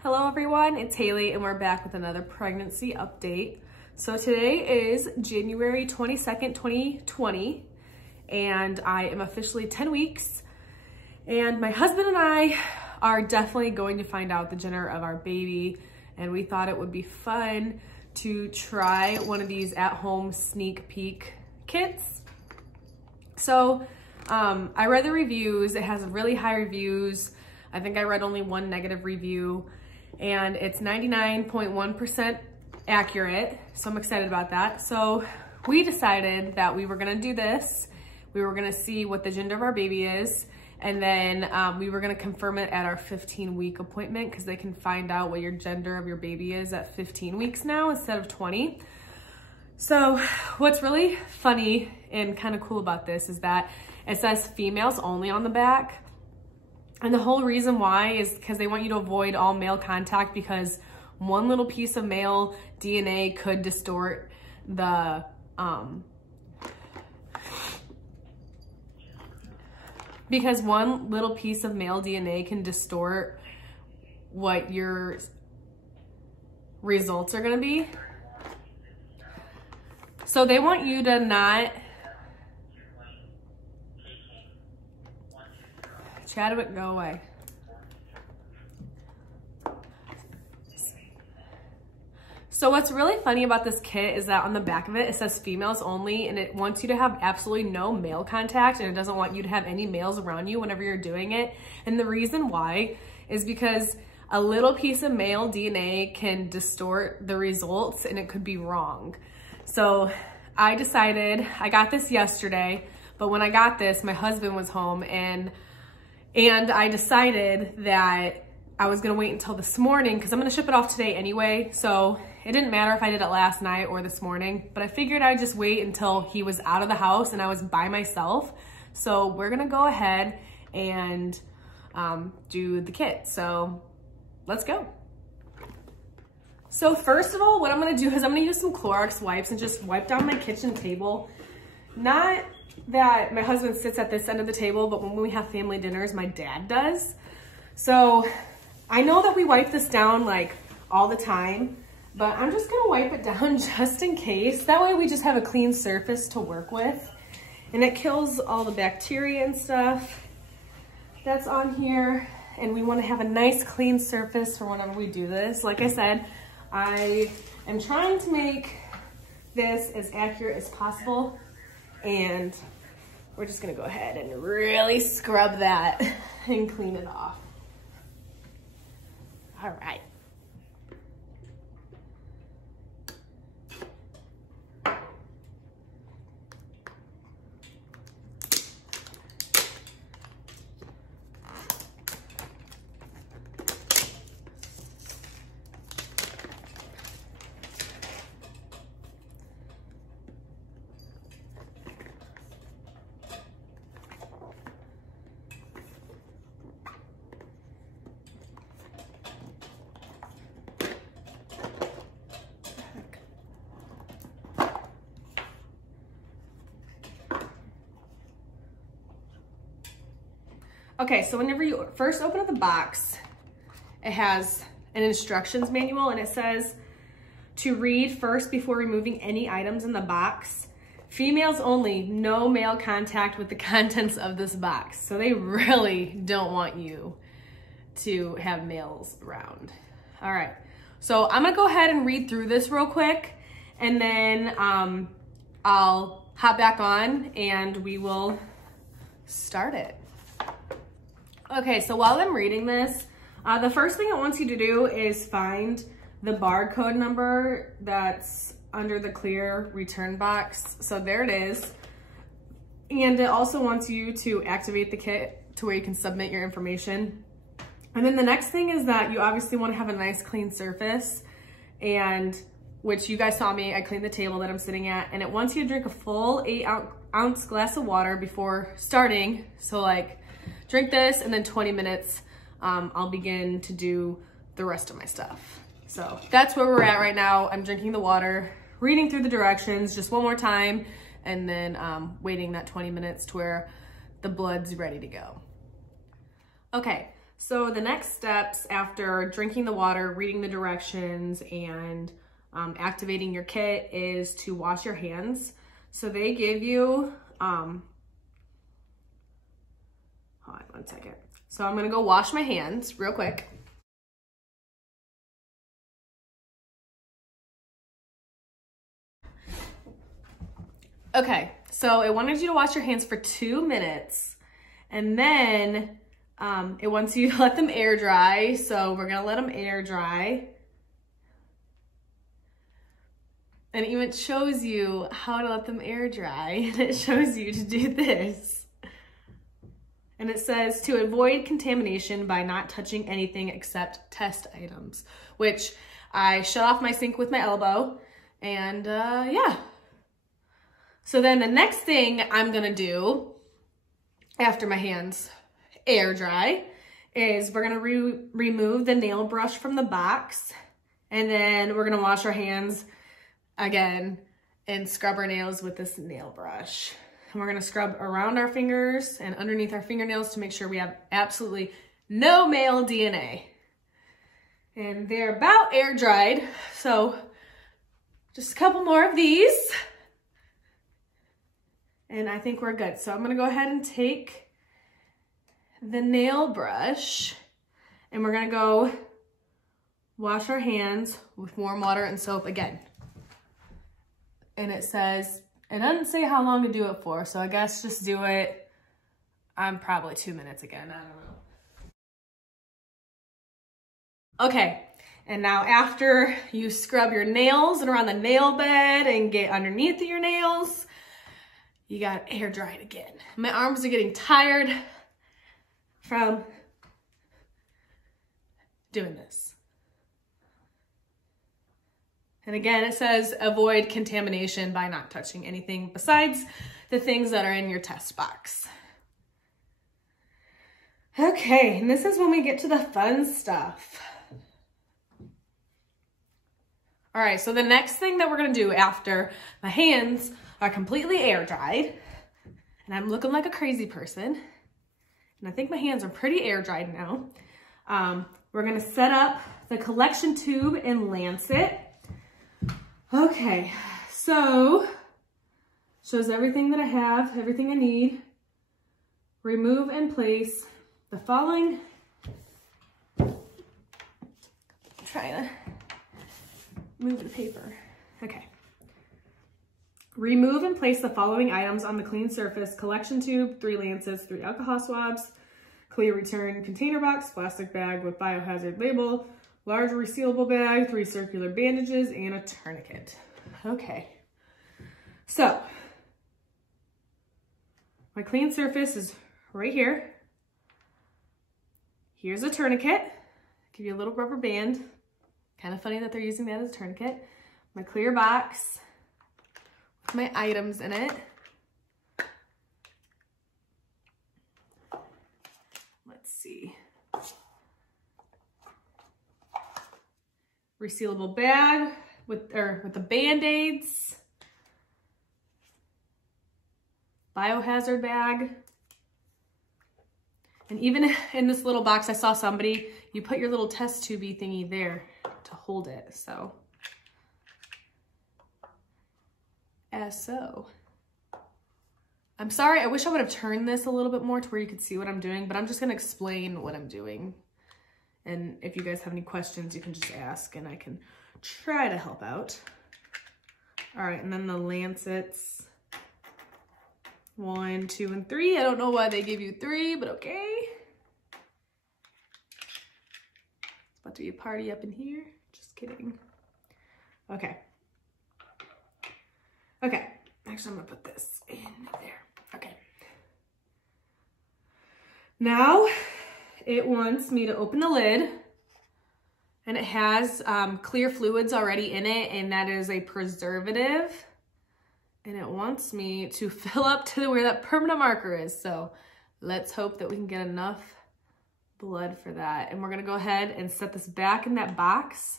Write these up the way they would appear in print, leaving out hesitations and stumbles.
Hello everyone, it's Haley and we're back with another pregnancy update. So today is January 22nd, 2020, and I am officially 10 weeks. And my husband and I are definitely going to find out the gender of our baby, and we thought it would be fun to try one of these at-home sneak peek kits. So I read the reviews. It has really high reviews. I think I read only one negative review, and it's 99.1% accurate. So I'm excited about that. So we decided that we were gonna do this. We were gonna see what the gender of our baby is, and then we were gonna confirm it at our 15-week appointment, because they can find out what your gender of your baby is at 15 weeks now instead of 20. So what's really funny and kind of cool about this is that it says females only on the back. And the whole reason why is because they want you to avoid all male contact, because one little piece of male DNA could distort the because one little piece of male DNA can distort what your results are going to be. So they want you to not Chadwick, go away. So what's really funny about this kit is that on the back of it, it says females only, and it wants you to have absolutely no male contact, and it doesn't want you to have any males around you whenever you're doing it. And the reason why is because a little piece of male DNA can distort the results, and it could be wrong. So I decided, I got this yesterday, but when I got this, my husband was home, and I decided that I was gonna wait until this morning, because I'm gonna ship it off today anyway. So it didn't matter if I did it last night or this morning, but I figured I'd just wait until he was out of the house and I was by myself. So we're gonna go ahead and do the kit. So let's go. So first of all, what I'm gonna do is I'm gonna use some Clorox wipes and just wipe down my kitchen table. Not that my husband sits at this end of the table, but when we have family dinners, my dad does. So I know that we wipe this down like all the time, but I'm just gonna wipe it down just in case. That way we just have a clean surface to work with, and it kills all the bacteria and stuff that's on here. And we wanna have a nice clean surface for whenever we do this. Like I said, I am trying to make this as accurate as possible, and we're just gonna go ahead and really scrub that and clean it off. All right. Okay, so whenever you first open up the box, it has an instructions manual, and it says to read first before removing any items in the box. Females only, no male contact with the contents of this box. So they really don't want you to have males around. All right, so I'm gonna go ahead and read through this real quick, and then I'll hop back on and we will start it. Okay, so while I'm reading this, the first thing it wants you to do is find the barcode number that's under the clear return box. So there it is. And it also wants you to activate the kit to where you can submit your information. And then the next thing is that you obviously want to have a nice clean surface, and which you guys saw me, I cleaned the table that I'm sitting at, and it wants you to drink a full 8-ounce glass of water before starting. So like, drink this, and then 20 minutes, I'll begin to do the rest of my stuff. So that's where we're at right now. I'm drinking the water, reading through the directions just one more time, and then waiting that 20 minutes to where the blood's ready to go. Okay, So the next steps after drinking the water, reading the directions, and activating your kit is to wash your hands. So they give you, hold on one second. So I'm gonna go wash my hands real quick. Okay, so it wanted you to wash your hands for 2 minutes, and then it wants you to let them air dry. So we're gonna let them air dry. And it even shows you how to let them air dry. And it shows you to do this. And it says to avoid contamination by not touching anything except test items, which I shut off my sink with my elbow. And yeah. So then the next thing I'm gonna do after my hands air dry is we're gonna remove the nail brush from the box, and then we're gonna wash our hands again and scrub our nails with this nail brush. And we're gonna scrub around our fingers and underneath our fingernails to make sure we have absolutely no male DNA. And they're about air dried, so just a couple more of these. And I think we're good. So I'm gonna go ahead and take the nail brush and we're gonna go wash our hands with warm water and soap again. And it says, it doesn't say how long to do it for, so I guess just do it, probably 2 minutes again, I don't know. Okay, and now after you scrub your nails and around the nail bed and get underneath your nails, you got air dried again. My arms are getting tired from doing this. And again, it says avoid contamination by not touching anything besides the things that are in your test box. Okay, and this is when we get to the fun stuff. All right, so the next thing that we're gonna do after my hands are completely air dried, and I'm looking like a crazy person, and I think my hands are pretty air dried now. We're gonna set up the collection tube and lancet. Okay, so shows everything that I have, everything I need. Remove and place the following. Try to move the paper. Okay. Remove and place the following items on the clean surface: collection tube, 3 lancets, 3 alcohol swabs, clear return container box, plastic bag with biohazard label, large resealable bag, 3 circular bandages, and a tourniquet. Okay, so my clean surface is right here. Here's a tourniquet. Give you a little rubber band. Kind of funny that they're using that as a tourniquet. My clear box with my items in it. Let's see. Resealable bag with the Band-Aids. Biohazard bag. And even in this little box, I saw somebody, you put your little test tubey thingy there to hold it, so. As so. I'm sorry, I wish I would have turned this a little bit more to where you could see what I'm doing, but I'm just gonna explain what I'm doing. And if you guys have any questions, you can just ask and I can try to help out. All right, and then the lancets. 1, 2, and 3. I don't know why they give you 3, but okay. It's about to be a party up in here. Just kidding. Okay. Okay, actually I'm gonna put this in there. Okay. Now it wants me to open the lid, and it has clear fluids already in it, and that is a preservative. And it wants me to fill up to where that permanent marker is. So let's hope that we can get enough blood for that. And we're gonna go ahead and set this back in that box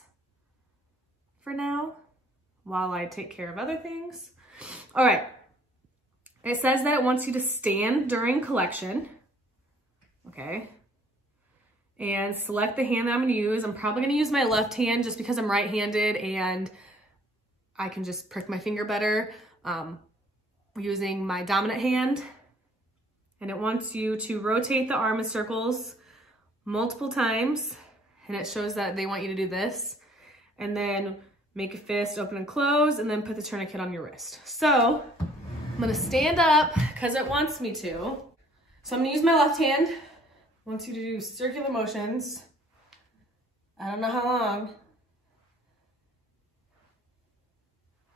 for now while I take care of other things. All right, it says that it wants you to stand during collection, okay? and select the hand that I'm gonna use. I'm probably gonna use my left hand just because I'm right-handed and I can just prick my finger better using my dominant hand. And it wants you to rotate the arm in circles multiple times. And it shows that they want you to do this. And then make a fist, open and close, and then put the tourniquet on your wrist. So I'm gonna stand up because it wants me to. So I'm gonna use my left hand. It wants you to do circular motions. I don't know how long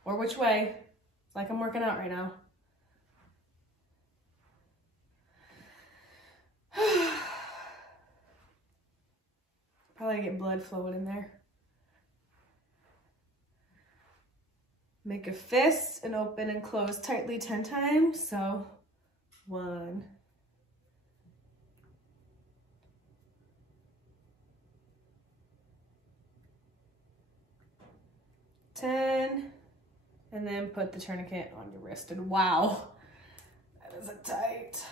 or which way. It's like I'm working out right now. Probably get blood flowing in there. Make a fist and open and close tightly 10 times. So 1, 10, and then put the tourniquet on your wrist. And wow, that is a tight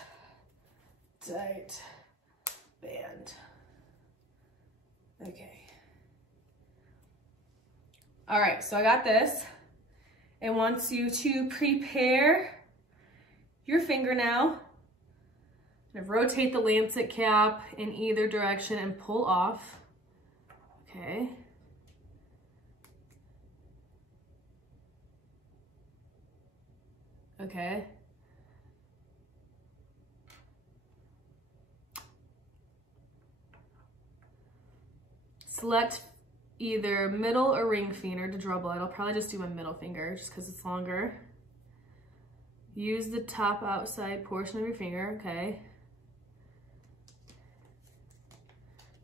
band. Okay. All right, so I got this. It wants you to prepare your finger now. And rotate the lancet cap in either direction and pull off. Okay. Okay. Select either middle or ring finger to draw blood. I'll probably just do my middle finger just because it's longer. Use the top outside portion of your finger, okay.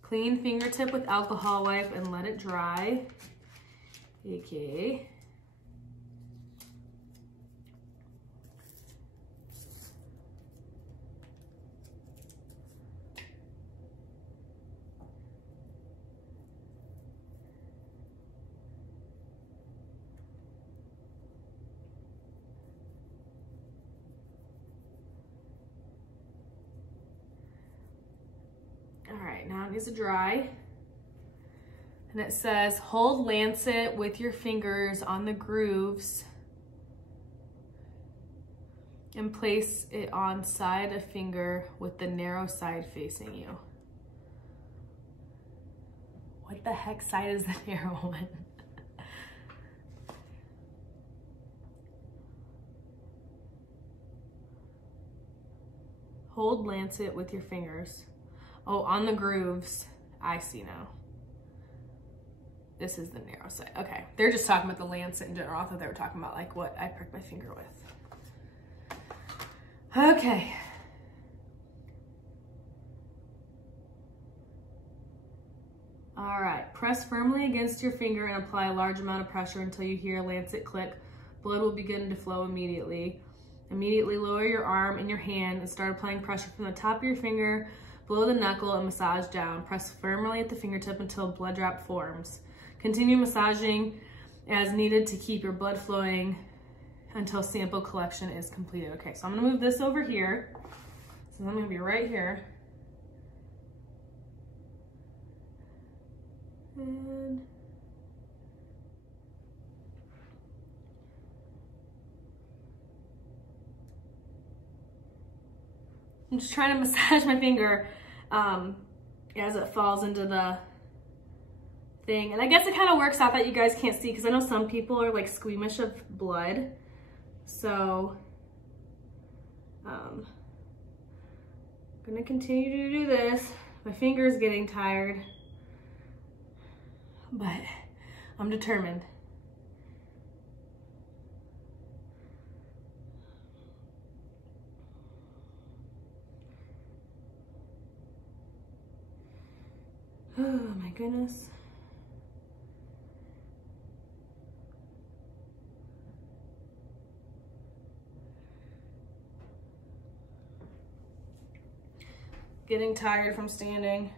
Clean fingertip with alcohol wipe and let it dry. Okay. All right, now it needs to dry. And it says, hold lancet with your fingers on the grooves and place it on side of finger with the narrow side facing you. What the heck side is the narrow one? Hold lancet with your fingers. Oh, on the grooves. I see now. This is the narrow side. Okay, they're just talking about the lancet in general. I thought they were talking about like what I prick my finger with. Okay. All right, press firmly against your finger and apply a large amount of pressure until you hear a lancet click. Blood will begin to flow immediately. Immediately lower your arm and your hand and start applying pressure from the top of your finger below the knuckle and massage down. Press firmly at the fingertip until blood drop forms. Continue massaging as needed to keep your blood flowing until sample collection is completed. Okay, so I'm gonna move this over here. So I'm gonna be right here. And I'm just trying to massage my finger as it falls into the thing. And I guess it kind of works out that you guys can't see because I know some people are like squeamish of blood. So I'm gonna continue to do this. My finger is getting tired, but I'm determined. Oh my goodness. Getting tired from standing.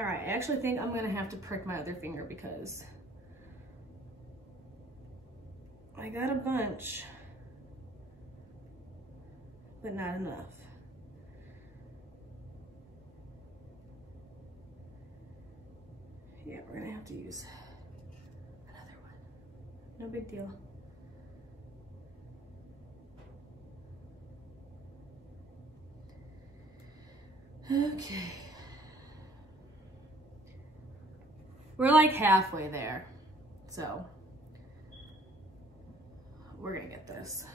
All right, I actually think I'm gonna have to prick my other finger because I got a bunch, but not enough. Yeah, we're gonna have to use another one. No big deal. Okay. We're like halfway there, so we're gonna get this.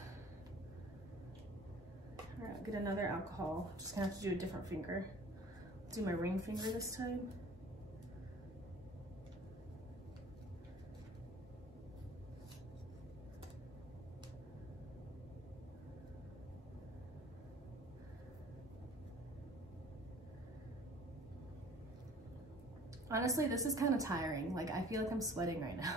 All right, I'll get another alcohol. Just gonna have to do a different finger. Do my ring finger this time. Honestly, this is kind of tiring. Like, I feel like I'm sweating right now.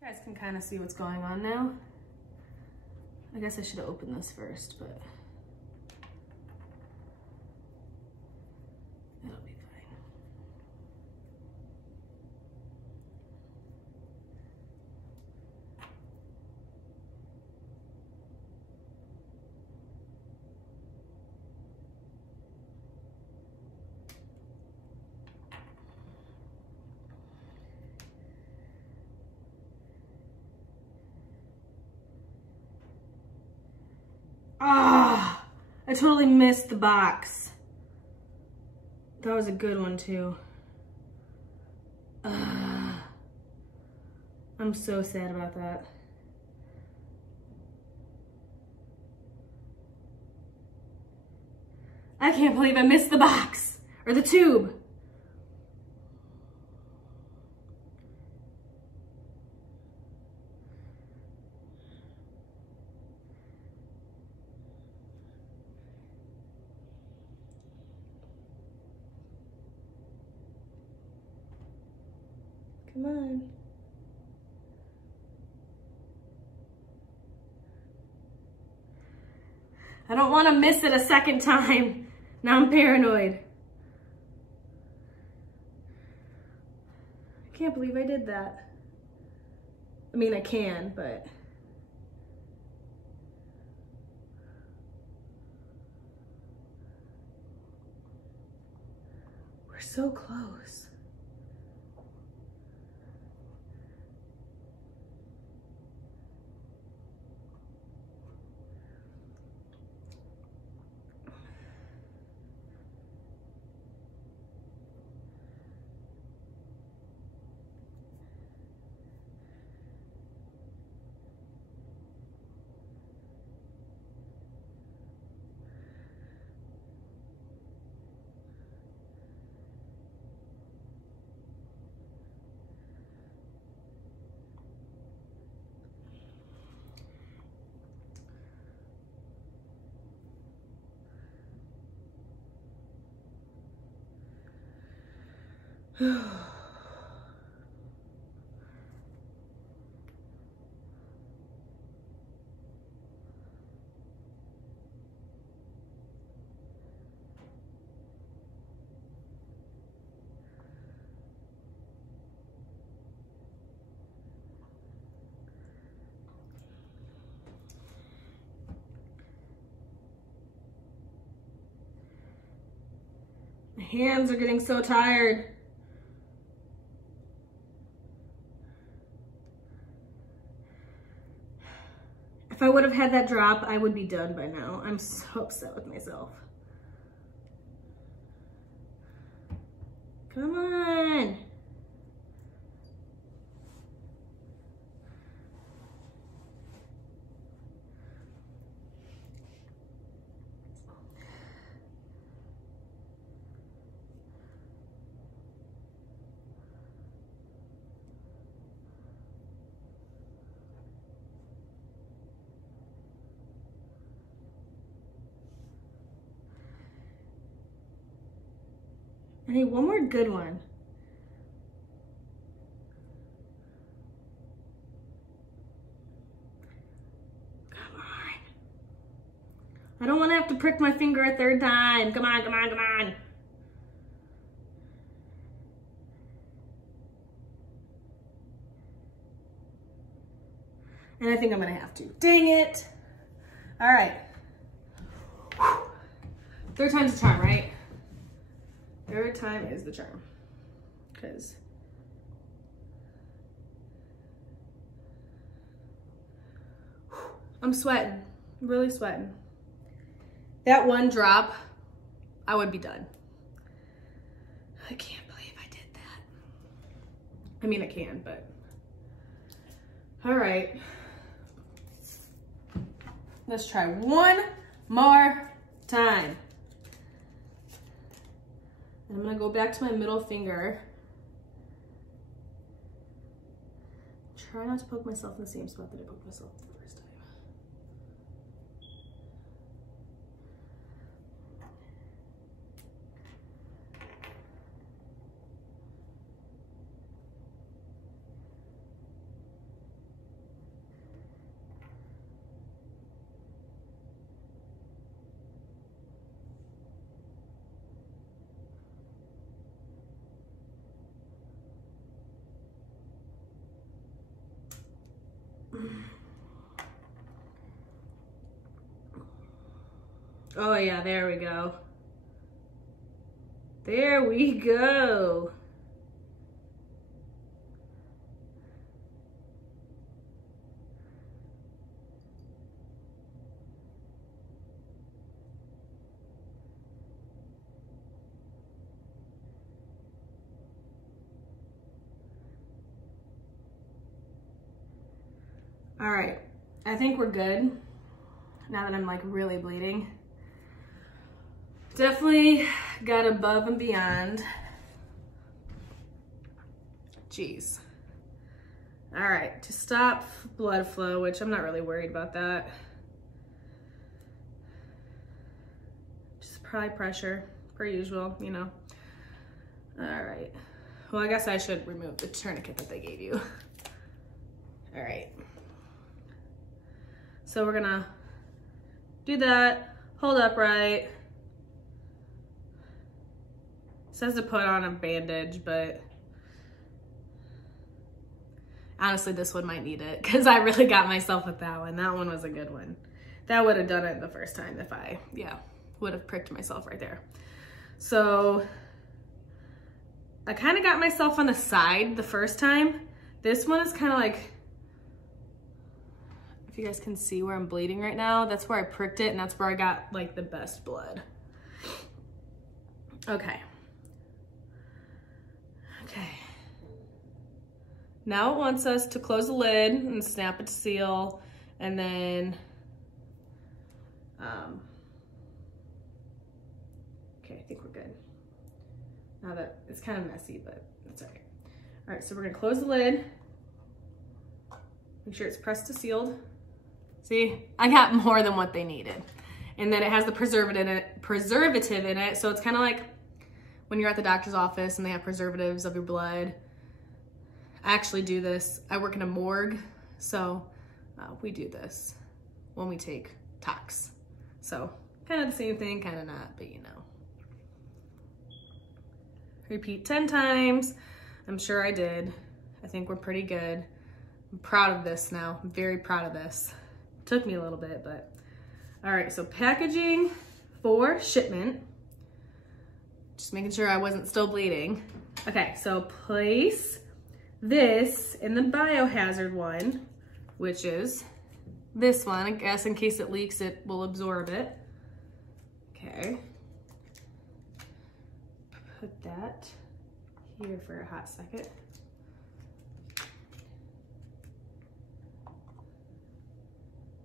You guys can kind of see what's going on now. I guess I should have opened this first, but it'll be fine. Ah, I totally missed the box. That was a good one too. I'm so sad about that. I can't believe I missed the box or the tube. Come on. I don't want to miss it a second time. Now I'm paranoid. I can't believe I did that. I mean, I can, but... we're so close. My hands are getting so tired. If I would have had that drop, I would be done by now. I'm so upset with myself. Come on. I need one more good one. I don't want to have to prick my finger a third time. Come on, come on, come on. And I think I'm gonna have to. Dang it. All right. Third time's the charm, right? Third time is the charm. Because I'm sweating, really sweating. That one drop, I would be done. I can't believe I did that. I mean, I can, but. All right. Let's try one more time. And I'm gonna go back to my middle finger. Try not to poke myself in the same spot that I poked myself the first time. Oh yeah, there we go. There we go. All right, I think we're good. Now that I'm like really bleeding. Definitely got above and beyond. Jeez. All right, to stop blood flow, which I'm not really worried about that. Just probably pressure, per usual, you know. All right. Well, I guess I should remove the tourniquet that they gave you. All right. So we're gonna do that, hold upright. It says to put on a bandage, but honestly, this one might need it because I really got myself with that one. That one was a good one. That would have done it the first time if I, would have pricked myself right there. So I kind of got myself on the side the first time. This one is kind of like, if you guys can see where I'm bleeding right now, that's where I pricked it and that's where I got like the best blood. Okay. Okay. Now it wants us to close the lid and snap it to seal, and then, okay, I think we're good. Now that it's kind of messy, but it's all right. All right, so we're gonna close the lid. Make sure it's pressed to sealed. See, I got more than what they needed. And then it has the preservative in it, so it's kind of like when you're at the doctor's office and they have preservatives of your blood. I actually do this. I work in a morgue, so we do this when we take tox. So kind of the same thing, kind of not, but you know. Repeat 10 times. I'm sure I did. I think we're pretty good. I'm proud of this now. I'm very proud of this. Took me a little bit, but all right, so packaging for shipment. Just making sure I wasn't still bleeding. Okay, so place this in the biohazard one, which is this one. I guess in case it leaks, it will absorb it. Okay. Put that here for a hot second.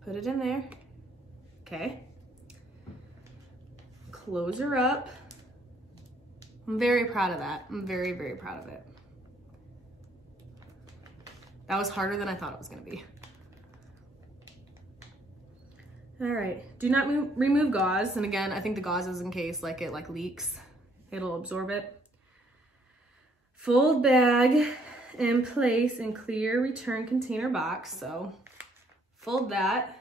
Put it in there. Okay. Close her up. I'm very proud of that. I'm very, very proud of it. That was harder than I thought it was gonna be. All right, do not remove gauze. And again, I think the gauze is in case like it like leaks, it'll absorb it. Fold bag and place in clear return container box. So fold that.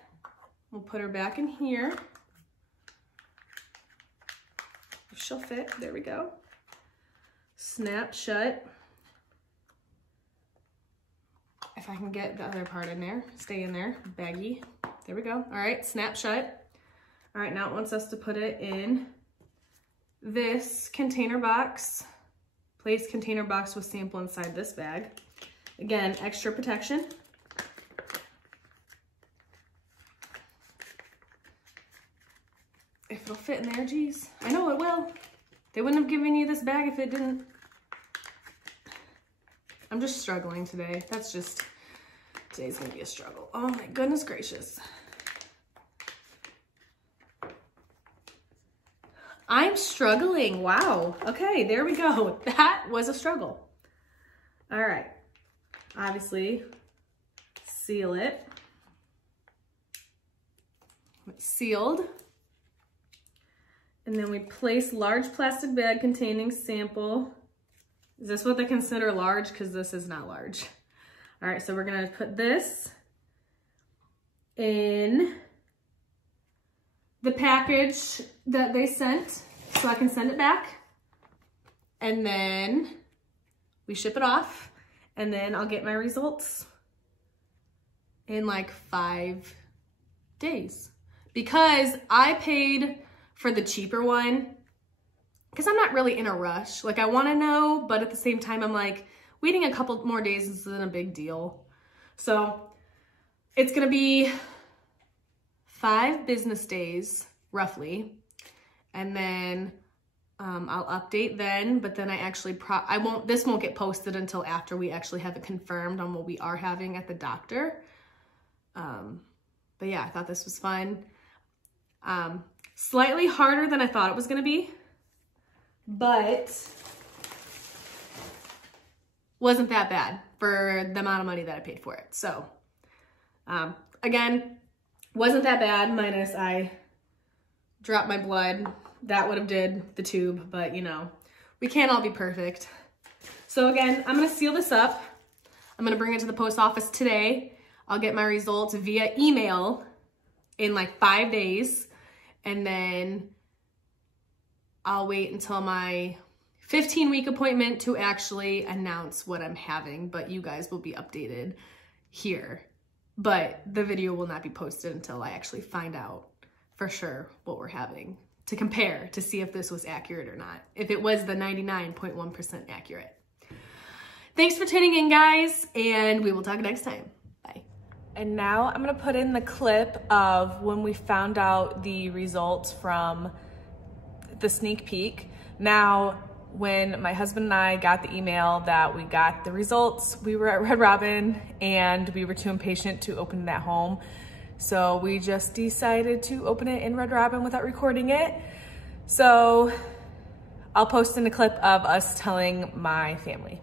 We'll put her back in here. she'll fit. There we go. Snap shut. If I can get the other part in there, stay in there, baggy. There we go. All right, snap shut. All right, now it wants us to put it in this container box. Place container box with sample inside this bag. Again, extra protection. If it'll fit in there, geez. I know it will. They wouldn't have given you this bag if it didn't. I'm just struggling today. That's just, today's gonna be a struggle. Oh my goodness gracious. I'm struggling, wow. Okay, there we go. That was a struggle. All right, obviously, seal it. It's sealed. And then we place large plastic bag containing sample. Is this what they consider large? Because this is not large. All right, so we're gonna put this in the package that they sent so I can send it back. And then we ship it off, and then I'll get my results in like 5 days. Because I paid for the cheaper one, because I'm not really in a rush. Like, I wanna know, but at the same time, I'm like, waiting a couple more days isn't a big deal. So it's gonna be 5 business days, roughly. And then I'll update then, but then I actually, this won't get posted until after we actually have it confirmed on what we are having at the doctor. But yeah, I thought this was fun. Slightly harder than I thought it was gonna be, but wasn't that bad for the amount of money that I paid for it. So again, wasn't that bad, minus I dropped my blood. That would have did the tube, but you know, we can't all be perfect. So again, I'm gonna seal this up. I'm gonna bring it to the post office today. I'll get my results via email in like 5 days. And then I'll wait until my 15-week appointment to actually announce what I'm having, but you guys will be updated here. But the video will not be posted until I actually find out for sure what we're having to compare to see if this was accurate or not. If it was the 99.1% accurate. Thanks for tuning in, guys, and we will talk next time. Bye. And now I'm gonna put in the clip of when we found out the results from the sneak peek. Now, when my husband and I got the email that we got the results, we were at Red Robin and we were too impatient to open it at home. So we just decided to open it in Red Robin without recording it. So I'll post in a clip of us telling my family.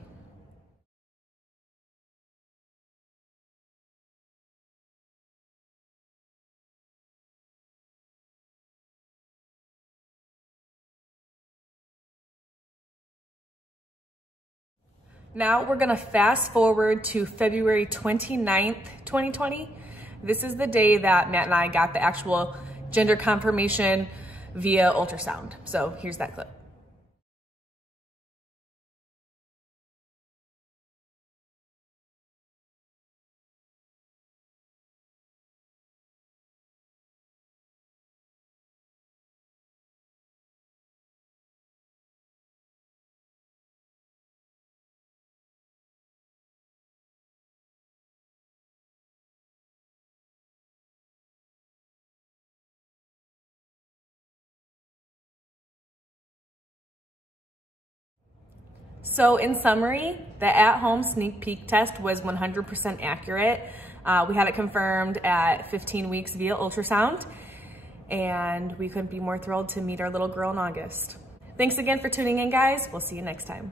Now we're gonna fast forward to February 29th, 2020. This is the day that Matt and I got the actual gender confirmation via ultrasound. So here's that clip. So in summary, the at-home sneak peek test was 100% accurate. We had it confirmed at 15 weeks via ultrasound, and we couldn't be more thrilled to meet our little girl in August. Thanks again for tuning in, guys. We'll see you next time.